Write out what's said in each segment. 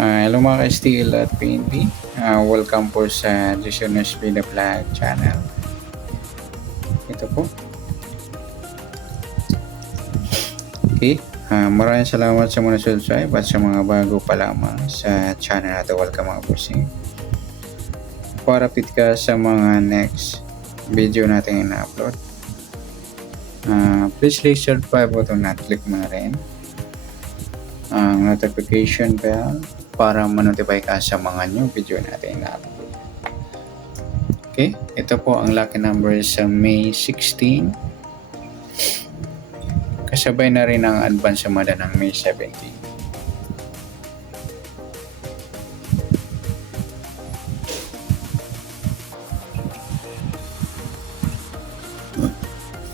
Hello mga ka-STL at PNP. Welcome po sa Jason Vida Vlog channel. Ito po. Okay. Maraming salamat sa mga subscribe at sa mga bago pa lamang sa channel natin. Welcome mga bossing. Para update ka sa mga next video natin ina-upload. Please click subscribe button at click mo na rin ang notification bell para ma-notify ka sa mga new video natin ina-upload. Okay, ito po ang lucky number sa May 16. Kasabay na rin ang advance sumada ng May 17.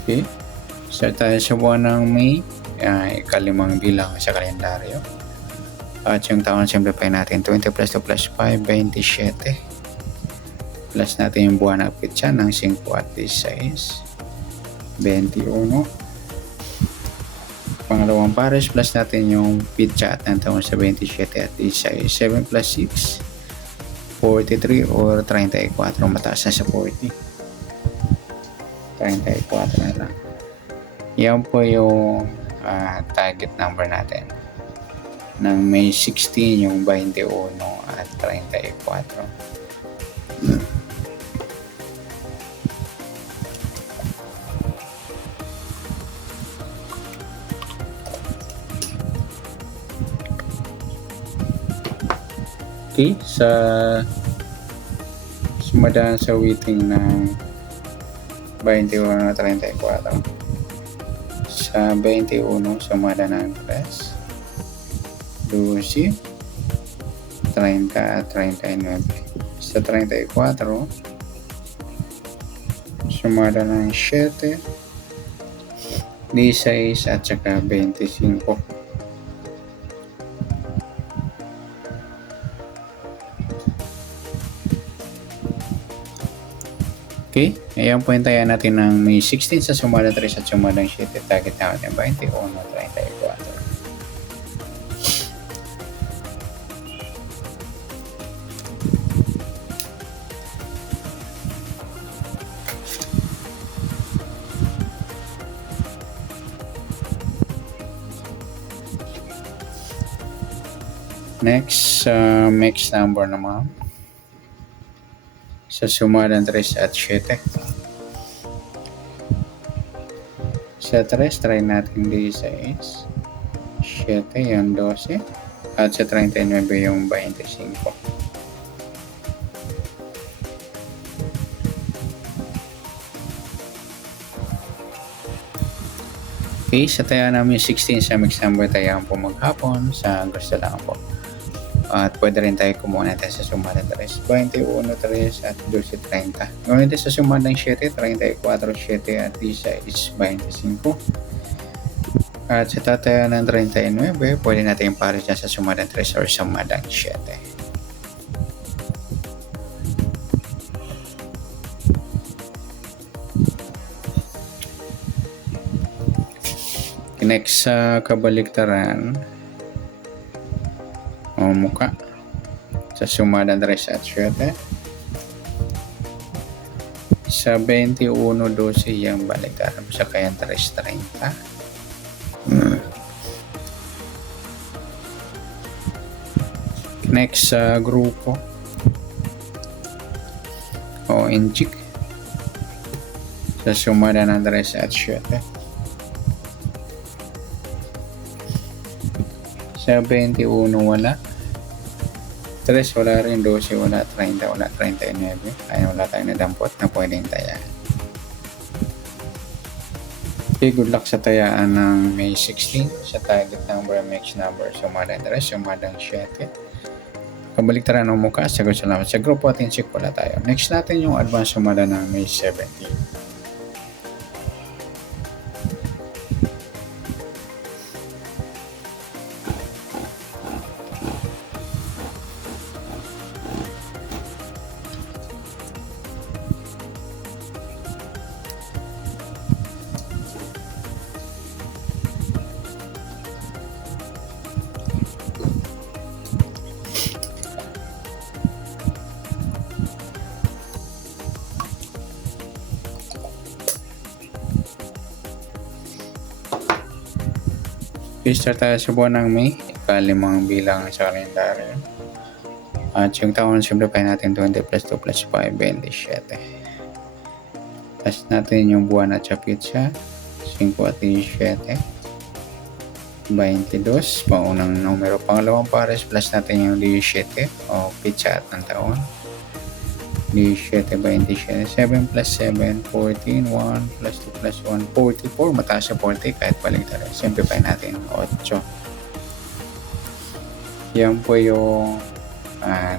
Okay, start tayo sa buwan ng May, ikalimang bilang sa kalendaryo. At yung taon simplify natin, 20 plus 2 plus 5, 27. Plus natin yung buwan na pitsa ng 5 at 16, 21. Pangalawang pares plus natin yung pitsa at ng taon sa 27 at 16, 7 plus 6, 43 or 34. Mataas na sa 40. 34 na lang. Yan po yung target number natin ng May 16, yung 21 at 34. Okay, sumadaan sa waiting ng 21 at 34. Sa 21, sumada ng 3, 12, 30 at 39. Sa 34, sumada ng 7, 16 at saka 25. Okay, ayan po hintayan natin ng May 16 sa sumada 3 at sumada 7. Target natin 21 at 34. Next, mix number naman. Sa sumada 3 at 7. Sa 3, try natin 16. 7 yung 12. At sa 39 yung 25. Okay, sa taya namin 16 sa mix number tayaan po maghapon sa gusto lang po. At pwede rin tayo kumuha natin sa sumada 3, 21, 3 at 12, 30. Ngayon sa sumada 7, 34, 7 at 16, 25. At sa tataya ng 39, pwede natin yung pares dyan sa sumada 3 or sumada 7. Next sa kabaliktaran o muka sa sumada 3 at 7. Sa 21, 12 yung baliktaran sa kaya 3, 30. Next sa grupo o inchik sa sumada ng 3 at 7. Sa 21 wala, 3 wala rin, 12 wala, 30 wala, 39. Ay wala tayong nadampot na pwedeng tayaan. Okay, good luck sa tayaan ng May 16 sa target number, mix number, sumada 3, sumada 7. Kabaliktaran ng mukha, sagot salamat. Sa group atin check wala tayo. Next natin yung advance sumada ng May 17. Start tayo sa buwan ng May, ikalimang bilang sa kalendaryo. At yung taon, simplify natin 20 plus 2 plus 5, 27. Plus natin yung buwan at sa pizza, 5 at 17. 22, paunang numero. Pangalawang pares, plus natin yung 17 o pizza at ng taon. 17, 27, 7 plus 7, 14, 1 plus 2 plus 1, 44, mataas sa 40 kahit baligtad. Simplify natin, 8. Yan po yung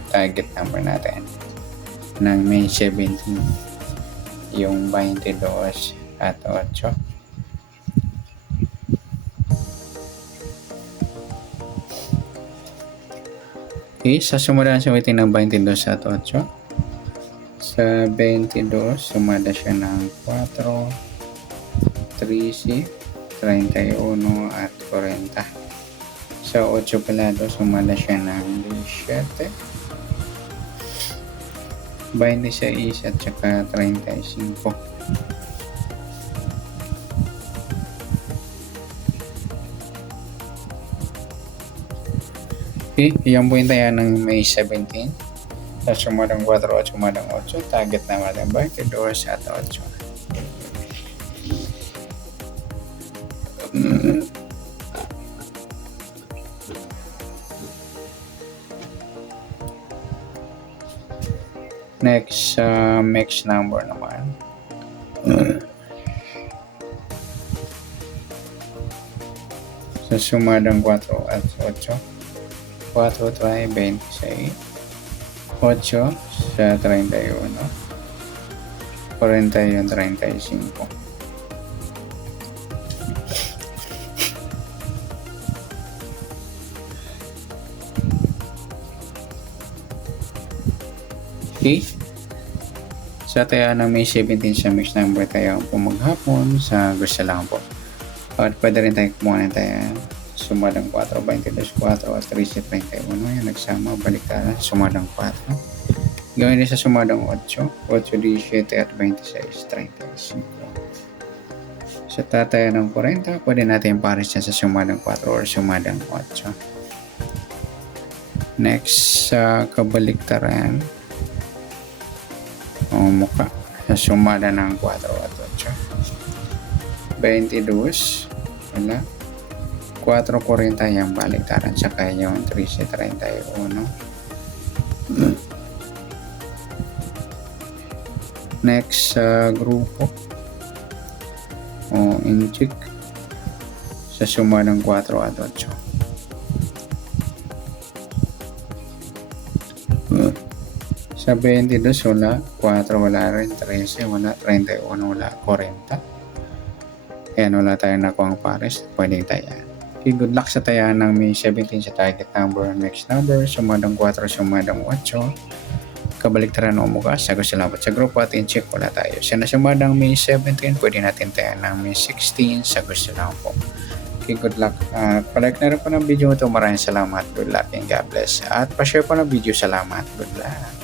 target number natin ng May 17, yung 22 at 8. Okay, sa sumadahan sa waiting ng 22 at 8. Sa 22, sumada siya ng 4, 13, 31 at 40. Sa 8 palado, sumada siya ng 17, 26 at saka 35. Okay, yan po yung tayo ng May 17. Sa sumadang 4 at sumadang 8, target naman natin 22 at 8. Next, mix number naman. Sa sumadang 4 at 8, 4 try 26, 8 sa 31, 41, 35. Okay. Sa tayo na May 17 sa mix number tayo po maghapon sa gusto lang po. At pwede rin tayo kumuha tayo sumadang 4, 22, 4 at 13, 31. Yan, nagsama, baliktaran, sumadang 4. Gawin din sa sumadang 8, 8, 17 at 26, 35. Sa tataya ng 40, pwede natin pares niya sa sumadang 4 or sumadang 8. Next, sa kabaliktaran, o mukha, sa sumada ng 4 at 8. 22, wala. 4.40 yung baliktaran, saka yung 13.31. Next sa grupo o inchik sa suma ng 4 at 8. Sa 22 wala, 4 wala rin, 13 wala, 31 wala, 40. Ayan, wala tayong nakuha ang pares, pwede tayo. Okay, good luck sa tayaan ng May 17 sa target number. Next number, sumadang 4, sumadang 8. Kabaliktaran o mukha, sagot salamat sa grupo at in-check wala tayo. Sa nasumadang May 17, pwede natin tayaan ng May 16, sagot salamat po. Okay, good luck. Palike na rin po ng video ito. Maraming salamat. Good luck and God bless. At pa-share po ng video. Salamat. Good luck.